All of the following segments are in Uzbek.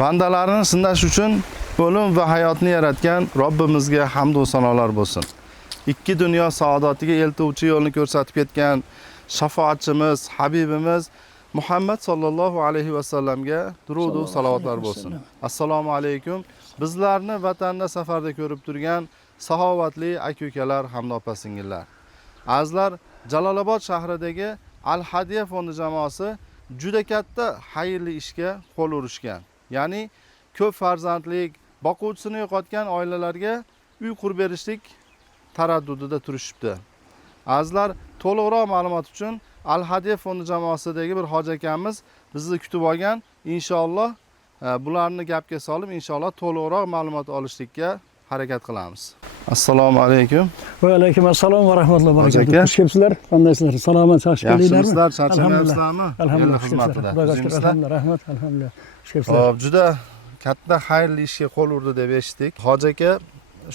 Bandalarini sinash uchun o'lim va hayotni yaratgan Robbimizga hamd va sanolar bo'lsin. Ikki dunyo saodatiga eltuvchi yo'lni ko'rsatib ketgan shafoatchimiz, Habibimiz Muhammad sallallohu alayhi va sallamga durud va salovat bo'lsin. Assalomu alaykum. Bizlarni vatanda safarda ko'rib turgan saxovatli aka-ukalar, hamda opa-singillar. Azizlar, Jalolobod shahridagi Al-Hadiya fondi jamoasi juda katta xayrli ishga qo'l urishgan. Ya'ni ko'p farzandlik, boquvchisini yo'qotgan oilalarga uy qurib berishlik taraddudida turishibdi. Azizlar, to'liqroq ma'lumot uchun Al-Hadiya fondi jamoasidagi bir hoji akamiz bizni kutib olgan. Inshaalloh bularni gapga solib, inshaalloh to'liqroq ma'lumot olishlikka harakat qilamiz. Assalomu alaykum. Va alaykum assalom va rahmatullohi va barakatuh. Xush kelibsizlar. Qandaysizlar? Salomat, yaxshi keldinglarmi? Yaxshimisizlar, charchamayapsizlarmi? Alhamdulillah, xizmatida. Alhamdulillah, rahmat, alhamdulillah. Xush kelibsizlar. Xo'p, juda katta xayrli ishga qo'l urdi deb eshitdik. Hoji aka,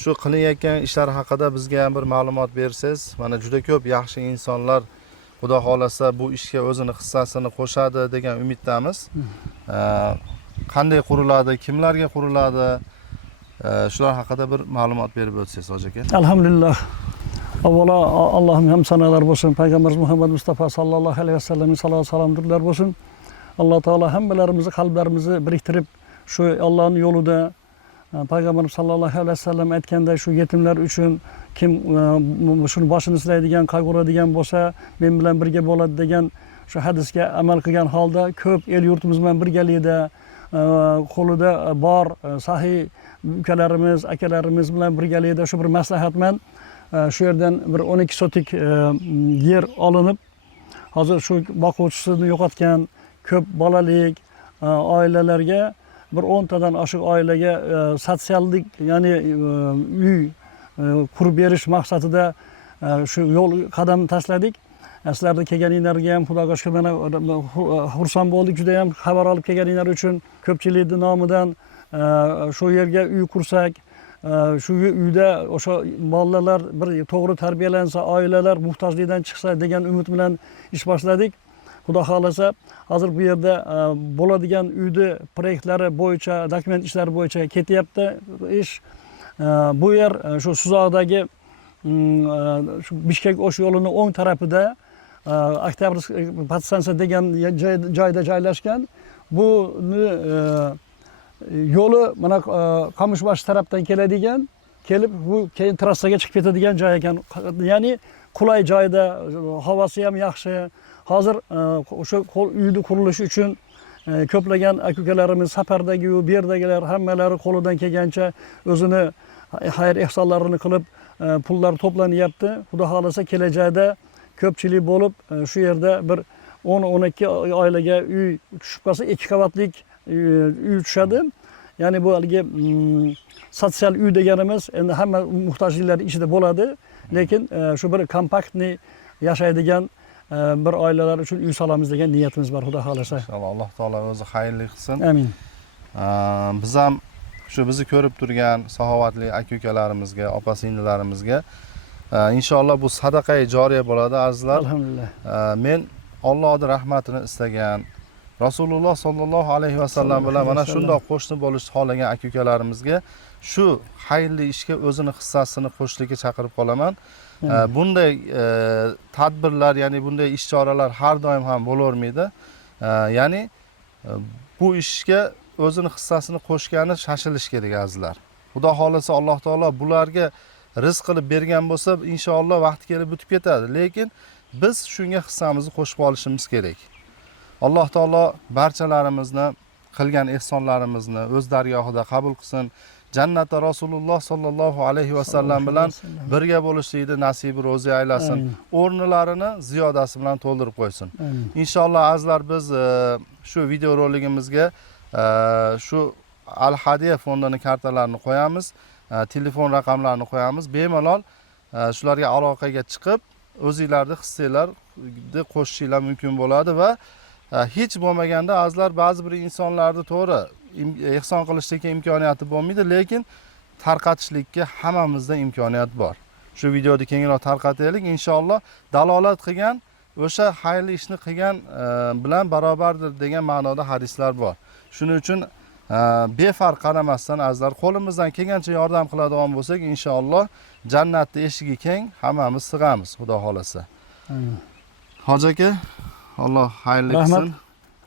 shu qilinayotgan ishlar haqida bizga ham bir ma'lumot bersangiz, mana juda ko'p yaxshi insonlar Xudo xolasa bu ishga o'zini hissasini qo'shadi degan umiddamiz. Qanday quriladi, kimlarga quriladi? Shular haqida bir ma'lumot berib o'tsangiz, hoji aka. Alhamdulillah. Avvalo Allohim ham sanolar bo'lsin, payg'ambarimiz Muhammad Mustafa sallallohu alayhi vasallamning salovat salomlar bo'lsin. Alloh taolo hammalarimizni qalblarimizni biriktirib, shu Allohning yo'lida payg'ambarimiz sallallohu alayhi vasallam aytganday shu yetimlar uchun kim shuni boshini silaydigan, qayg'uradigan bo'lsa, men bilan birga bo'ladi degan shu hadisga amal qilgan holda ko'p el yurtimiz bilan birgalikda qo'lida bor sahiy ukalarimiz, akalarimiz bilan birgalikda shu bir maslahat bilan shu yerdan bir 12 sotik yer olinib, hozir shu boquvchisini yo'qotgan ko'p bolalik oilalarga bir 10 tadan oshiq oilaga sotsiallik, ya'ni uy qurib berish maqsadida shu yo'l qadam tashladik. Sizlarga kelganinglarga ham Xudoga shukr, mana xursand bo'ldik, juda ham xabar olib kelganinglar uchun ko'pchilikning nomidan shu yerga uy qursak, shu uyda o'sha bolalar bir to'g'ri tarbiyalansa, oilalar muhtojlikdan chiqsa degan umid bilan ish boshladik. Xudo xolasa, hozir bu yerda bo'ladigan uyni proyektlari bo'yicha, dokument ishlari bo'yicha ketyapti ish. Bu yer shu Suzoqdagi shu Bishkek O'sh yo'lining o'ng tarafida Oktyabr podstansiya degan joyda joylashgan. Buni yo'li mana Qo'mishbosh tarafdan keladigan, kelib bu keyin trassaga chiqib ketadigan joy ekan. Ya'ni qulay joyda, havosi ham yaxshi. Hozir o'sha uyni qurilishi uchun ko'plagan aka-ukalarimiz safardagi, bu yerdagilar hammalari qo'lidan kelgancha o'zini xayr ehsonlarini qilib pullar to'planyapti. Xudo xolasa kelajakda ko'pchilik bo'lib shu yerda bir 10-12 oilaga uy tushib qolsa, 2 qavatlik uy tushadi. Ya'ni bu haligi sotsial uy deganimiz endi hamma muhtojliklar ichida bo'ladi, lekin shu bir kompaktni yashaydigan bir oilalar uchun uy solamiz degan niyatimiz bor, Xudo xolasa. Inshaalloh Alloh taolo o'zi xayrli qilsin. Amin. Biz ham shu bizni ko'rib turgan saxovatli aka-ukalarimizga, opa-singillarimizga inshaalloh bu sadaqa-i joriya bo'ladi, azizlar. Alhamdulillah. Men Allohning rahmatini istagan, Rasululloh sallallohu alayhi va sallam bilan mana shunday qo'shni bo'lishni xohlagan aka-ukalarimizga shu xayrli ishga o'zini hissasini qo'shishga chaqirib qolaman. Bunday tadbirlar, ya'ni bunday ish choralar har doim ham bo'lavermaydi. Ya'ni bu ishga o'zini hissasini qo'shgani shashilish kerak, azizlar. Xudo xolasa Alloh taolo bularga rizq qilib bergan bo'lsa, inshaalloh vaqti kelib bitib ketadi. Lekin biz shunga hissamizni qo'shib olishimiz kerak. Alloh taolo barchalarimizni qilgan ehsonlarimizni o'z dargohida qabul qilsin. Jannatda Rasululloh sallallohu alayhi va sallam bilan birga bo'lishlikni nasibi ro'zi aylasin. O'rnilarini ziyodasi bilan to'ldirib qo'ysin. Inshaalloh azizlar, biz shu video roligimizga shu Al-Hadiya fondining kartalarini qo'yamiz, telefon raqamlarini qo'yamiz. Bemalol shularga aloqaga chiqib, o'zingizlarning hissalaringizni qo'shishinglar mumkin bo'ladi va hech bo'lmaganda azizlar, ba'zi bir insonlarni to'g'ri ehson qilishga imkoniyati bo'lmaydi, lekin tarqatishlikka hammamizda imkoniyat bor. Shu videoni kengroq tarqataylik, inshaalloh dalolat qilgan, o'sha xayrli ishni qilgan bilan barobardir degan ma'noda hadislar bor. Shuning uchun befarq qaramasdan azizlar qo'limizdan kelgancha yordam qiladigan bo'lsak, inshaalloh jannatni eshigi keng, hammamiz sig'amiz, Xudo xolasa. Hoji aka, Alloh xayrli qilsin.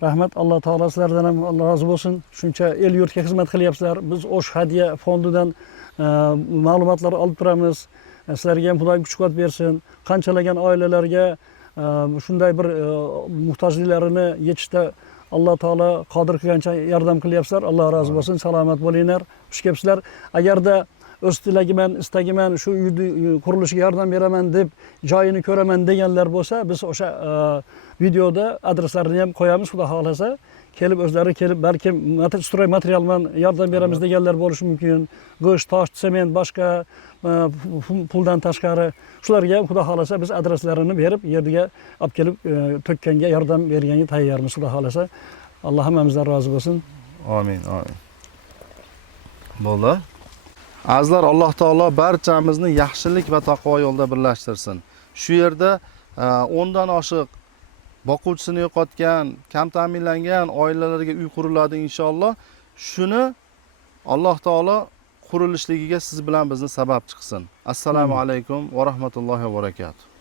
Rahmat, Alloh taolo sizlardan ham Alloh rozi bo'lsin. Shuncha el yurtga xizmat qilyapsizlar. Biz O'sh hadiya fondidan ma'lumotlar olib turamiz. Sizlarga ham Xudoy kuch-quvvat bersin. Qanchalagan oilalarga shunday bir muhtojliklarini yechishda Alloh taolo qodir qilgancha yordam qilyapsizlar. Alloh rozi bo'lsin. Salomat bo'linglar. Xush kelibsizlar. Agarda o'z tilagiman, istagiman, shu uyni qurilishiga yordam beraman deb joyini ko'raman deganlar bo'lsa, biz o'sha videoda adreslarini ham qo'yamiz, Xudo xolasa. Kelib o'zlari kelib, balkim stroy material bilan yordam beramiz deganlar bo'lishi mumkin. Go'sht, tosh, sement, boshqa puldan tashqari shularga ham Xudo xolasa biz adreslarini berib, yerga olib kelib to'kkanga yordam berganga tayyormiz, Xudo xolasa. Alloh hammamizdan rozi bo'lsin. Amin, amin. Bo'ldi. Azizlar, Alloh taolo barchamizni yaxshilik va taqvo yo'lida birlashtirsin. Shu yerda 10 dan oshiq boquvchisini yo'qotgan, kam ta'minlangan oilalarga uy quriladi inshaalloh. Shuni Alloh taolo qurilishligiga siz bilan bizni sababchi qilsin. Assalomu alaykum va rahmatullohi va barakatuh.